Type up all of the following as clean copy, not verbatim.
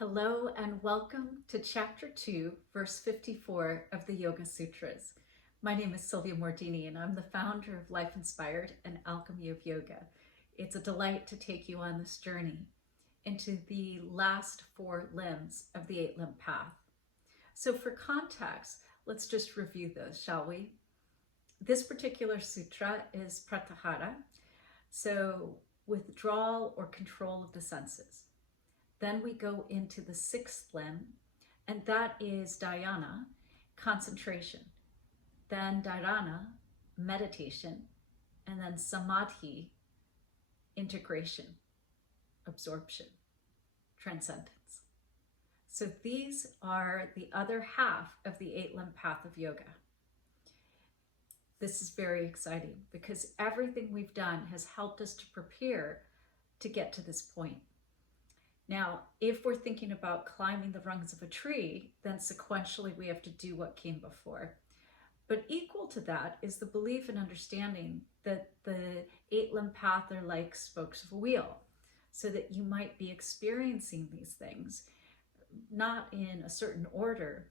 Hello and welcome to Chapter 2, Verse 54 of the Yoga Sutras. My name is Sylvia Mordini and I'm the founder of Life Inspired and Alchemy of Yoga. It's a delight to take you on this journey into the last 4 limbs of the 8-limb path. So for context, let's just review those, shall we? This particular sutra is Pratyahara, so withdrawal or control of the senses. Then we go into the 6th limb, and that is dhyana, concentration. Then dharana, meditation, and then samadhi, integration, absorption, transcendence. So these are the other half of the 8-limb path of yoga. This is very exciting because everything we've done has helped us to prepare to get to this point. Now, if we're thinking about climbing the rungs of a tree, then sequentially we have to do what came before. But equal to that is the belief and understanding that the 8-limb path are like spokes of a wheel, so that you might be experiencing these things, not in a certain order,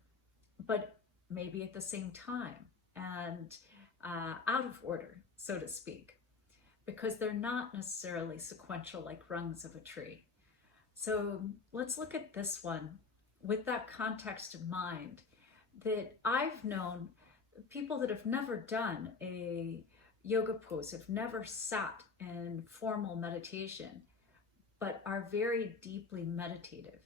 but maybe at the same time and out of order, so to speak, because they're not necessarily sequential like rungs of a tree. So let's look at this one with that context in mind, that I've known people that have never done a yoga pose, have never sat in formal meditation, but are very deeply meditative.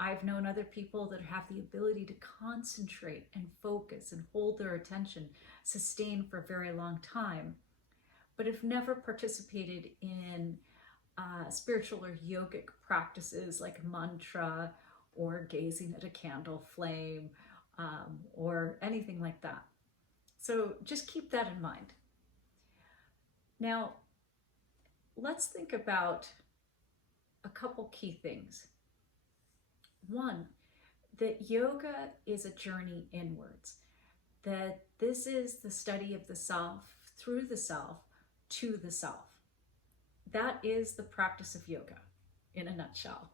I've known other people that have the ability to concentrate and focus and hold their attention, sustain for a very long time, but have never participated in spiritual or yogic practices like mantra or gazing at a candle flame or anything like that. So just keep that in mind. Now, let's think about a couple key things. One, that yoga is a journey inwards, that this is the study of the self, through the self, to the self. That is the practice of yoga in a nutshell.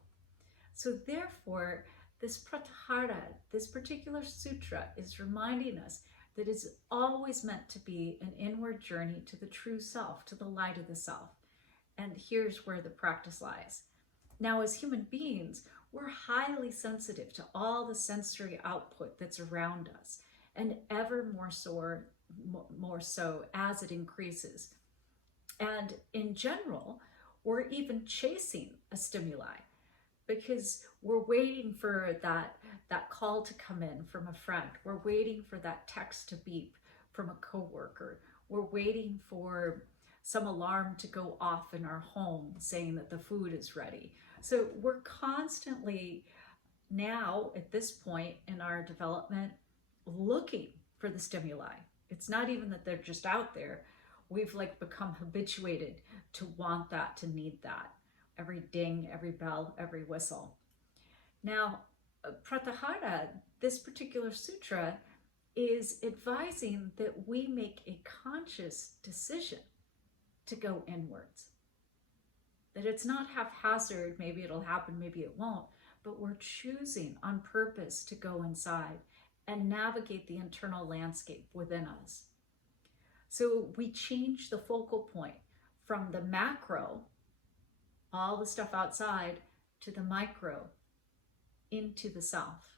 So therefore, this Pratyahara, this particular sutra, is reminding us that it's always meant to be an inward journey to the true self, to the light of the self. And here's where the practice lies. Now, as human beings, we're highly sensitive to all the sensory output that's around us, and ever more so as it increases. And in general, we're even chasing a stimuli because we're waiting for that call to come in from a friend. We're waiting for that text to beep from a coworker. We're waiting for some alarm to go off in our home saying that the food is ready. So we're constantly now at this point in our development looking for the stimuli. It's not even that they're just out there. We've become habituated to want that, to need that. Every ding, every bell, every whistle. Now, Pratyahara, this particular sutra, is advising that we make a conscious decision to go inwards. That it's not haphazard, maybe it'll happen, maybe it won't, but we're choosing on purpose to go inside and navigate the internal landscape within us. So we change the focal point from the macro, all the stuff outside, to the micro, into the self.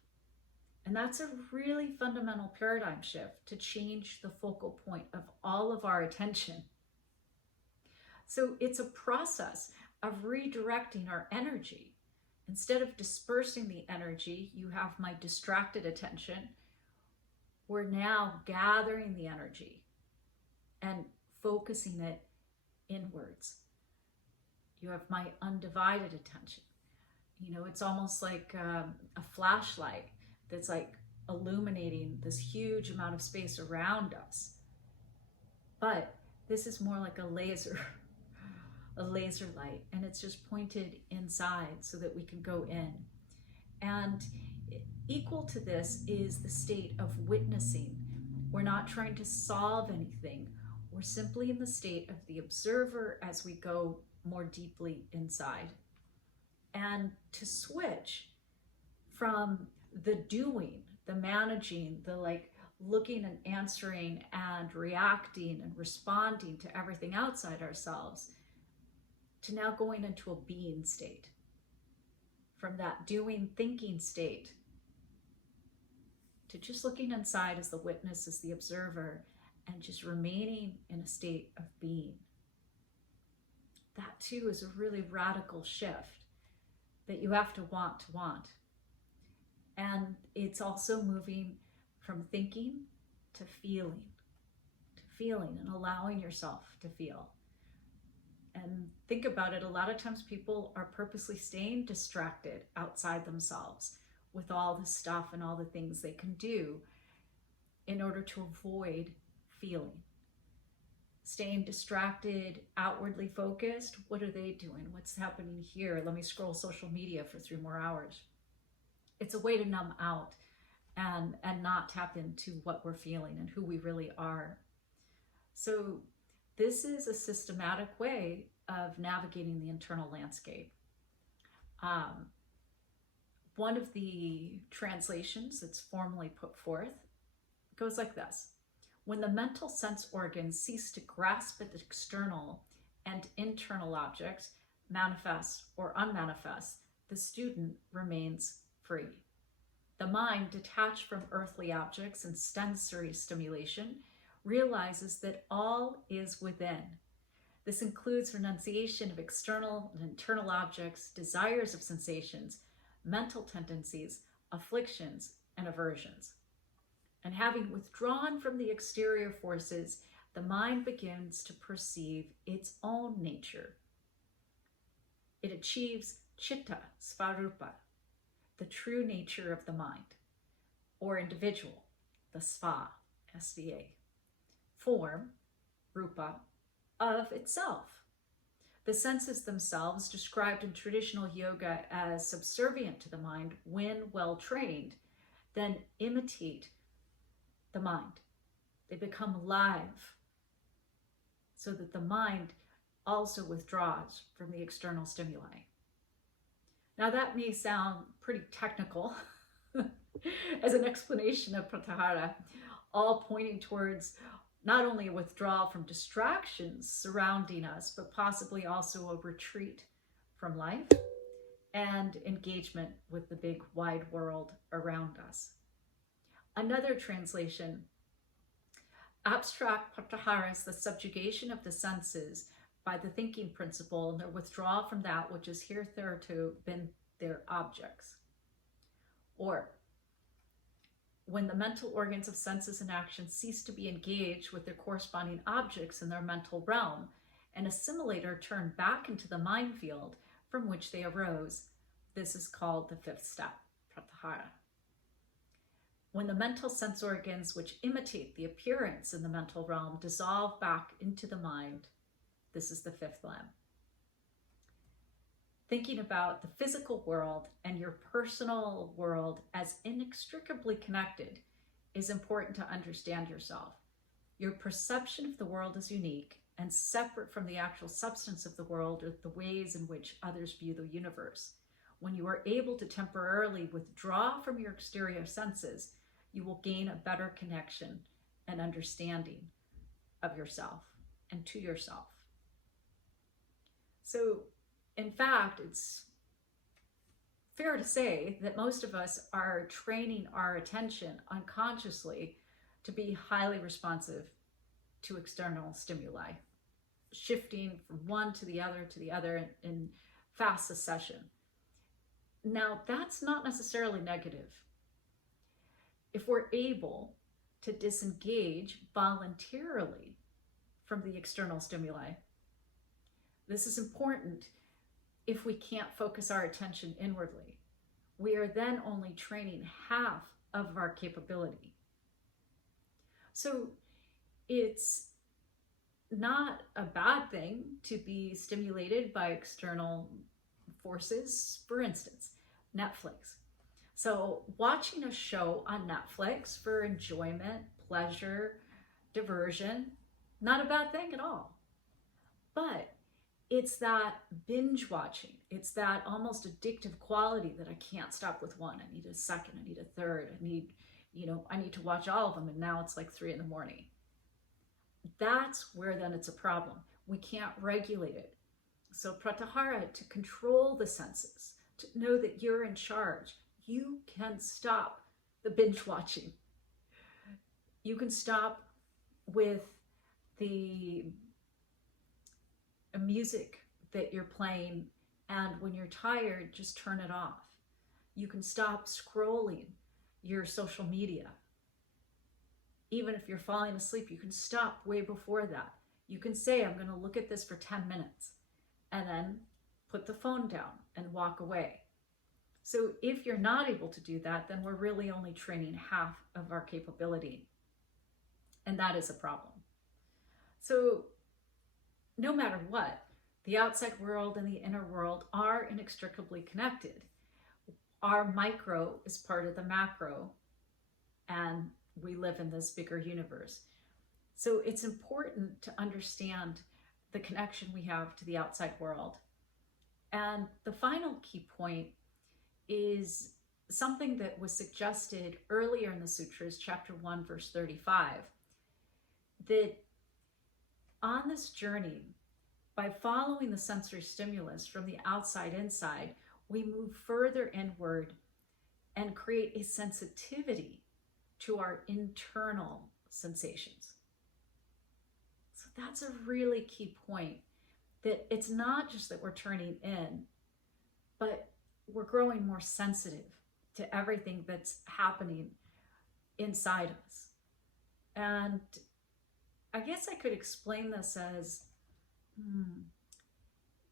And that's a really fundamental paradigm shift to change the focal point of all of our attention. So it's a process of redirecting our energy. Instead of dispersing the energy, you have my distracted attention. We're now gathering the energy and focusing it inwards. You have my undivided attention. It's almost like a flashlight that's illuminating this huge amount of space around us. But this is more like a laser light, and it's just pointed inside so that we can go in. And equal to this is the state of witnessing. We're not trying to solve anything. We're simply in the state of the observer as we go more deeply inside. and to switch from the doing, the managing, the like looking and answering and reacting and responding to everything outside ourselves, to now going into a being state. From that doing, thinking state to just looking inside as the witness, as the observer, and just remaining in a state of being. That too is a really radical shift that you have to want. And it's also moving from thinking to feeling and allowing yourself to feel. And think about it, a lot of times people are purposely staying distracted outside themselves with all the stuff and all the things they can do in order to avoid feeling. Staying distracted, outwardly focused, what are they doing? What's happening here? Let me scroll social media for 3 more hours. It's a way to numb out and not tap into what we're feeling and who we really are. So this is a systematic way of navigating the internal landscape. One of the translations that's formally put forth goes like this: when the mental sense organs cease to grasp at external and internal objects, manifest or unmanifest, the student remains free. The mind, detached from earthly objects and sensory stimulation, realizes that all is within. This includes renunciation of external and internal objects, desires of sensations, mental tendencies, afflictions, and aversions. And having withdrawn from the exterior forces, the mind begins to perceive its own nature. It achieves chitta, svarupa, the true nature of the mind, or individual, the sva, S-V-A, form, rupa, of itself. The senses themselves, described in traditional yoga as subservient to the mind when well trained, then imitate the mind. They become alive so that the mind also withdraws from the external stimuli. Now that may sound pretty technical as an explanation of pratyahara, all pointing towards not only a withdrawal from distractions surrounding us, but possibly also a retreat from life and engagement with the big wide world around us. Another translation, abstract pratyahara is the subjugation of the senses by the thinking principle and their withdrawal from that which has hitherto been their objects. Or, when the mental organs of senses and action cease to be engaged with their corresponding objects in their mental realm and assimilate or turn back into the mind field from which they arose, this is called the 5th step, pratyahara. When the mental sense organs which imitate the appearance in the mental realm dissolve back into the mind, this is the 5th limb. Thinking about the physical world and your personal world as inextricably connected is important to understand yourself. Your perception of the world is unique and separate from the actual substance of the world or the ways in which others view the universe. When you are able to temporarily withdraw from your exterior senses, you will gain a better connection and understanding of yourself and to yourself. So, in fact, it's fair to say that most of us are training our attention unconsciously to be highly responsive to external stimuli, shifting from one to the other in fast succession. Now, that's not necessarily negative. If we're able to disengage voluntarily from the external stimuli, this is important. If we can't focus our attention inwardly, we are then only training half of our capability. So it's not a bad thing to be stimulated by external forces. For instance, Netflix. So watching a show on Netflix for enjoyment, pleasure, diversion, not a bad thing at all. But it's that binge watching. It's that almost addictive quality that I can't stop with one. I need a second, I need a third, I need to watch all of them. And now it's like 3 in the morning. That's where then it's a problem. We can't regulate it. So pratyahara, to control the senses, to know that you're in charge, you can stop the binge watching. You can stop with the music that you're playing, and when you're tired, just turn it off. You can stop scrolling your social media. Even if you're falling asleep, you can stop way before that. You can say, I'm going to look at this for 10 minutes, and then put the phone down and walk away. So if you're not able to do that, then we're really only training half of our capability. And that is a problem. So no matter what, the outside world and the inner world are inextricably connected. Our micro is part of the macro, and we live in this bigger universe. So it's important to understand the connection we have to the outside world. And the final key point is something that was suggested earlier in the sutras, chapter 1, verse 35, that on this journey, by following the sensory stimulus from the outside inside, we move further inward and create a sensitivity to our internal sensations. So that's a really key point, that it's not just that we're turning in, but we're growing more sensitive to everything that's happening inside us. And I guess I could explain this as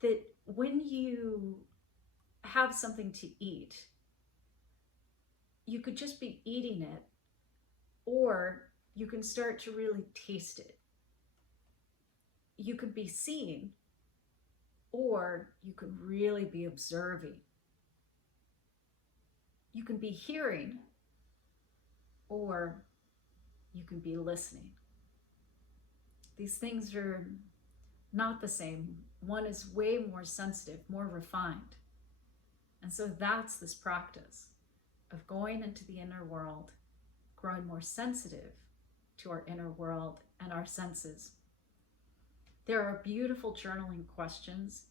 that when you have something to eat, you could just be eating it, or you can start to really taste it. You could be seeing, or you can really be observing. You can be hearing, or you can be listening. These things are not the same. One is way more sensitive, more refined. And so that's this practice of going into the inner world, growing more sensitive to our inner world and our senses. There are beautiful journaling questions,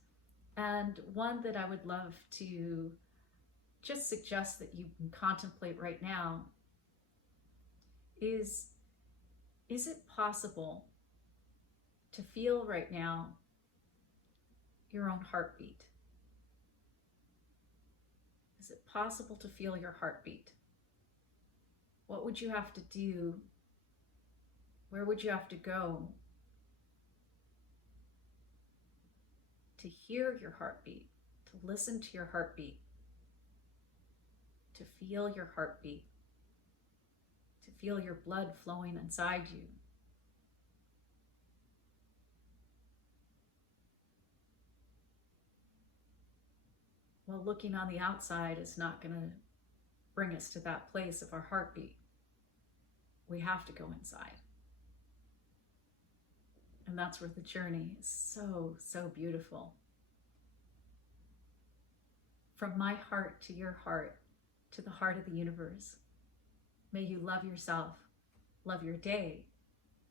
and one that I would love to just suggest that you can contemplate right now is it possible to feel right now your own heartbeat? Is it possible to feel your heartbeat? What would you have to do? Where would you have to go to hear your heartbeat, to listen to your heartbeat, to feel your heartbeat, to feel your blood flowing inside you? Well, looking on the outside is not going to bring us to that place of our heartbeat. We have to go inside. And that's where the journey is so, so beautiful. From my heart to your heart, to the heart of the universe, may you love yourself, love your day,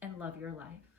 and love your life.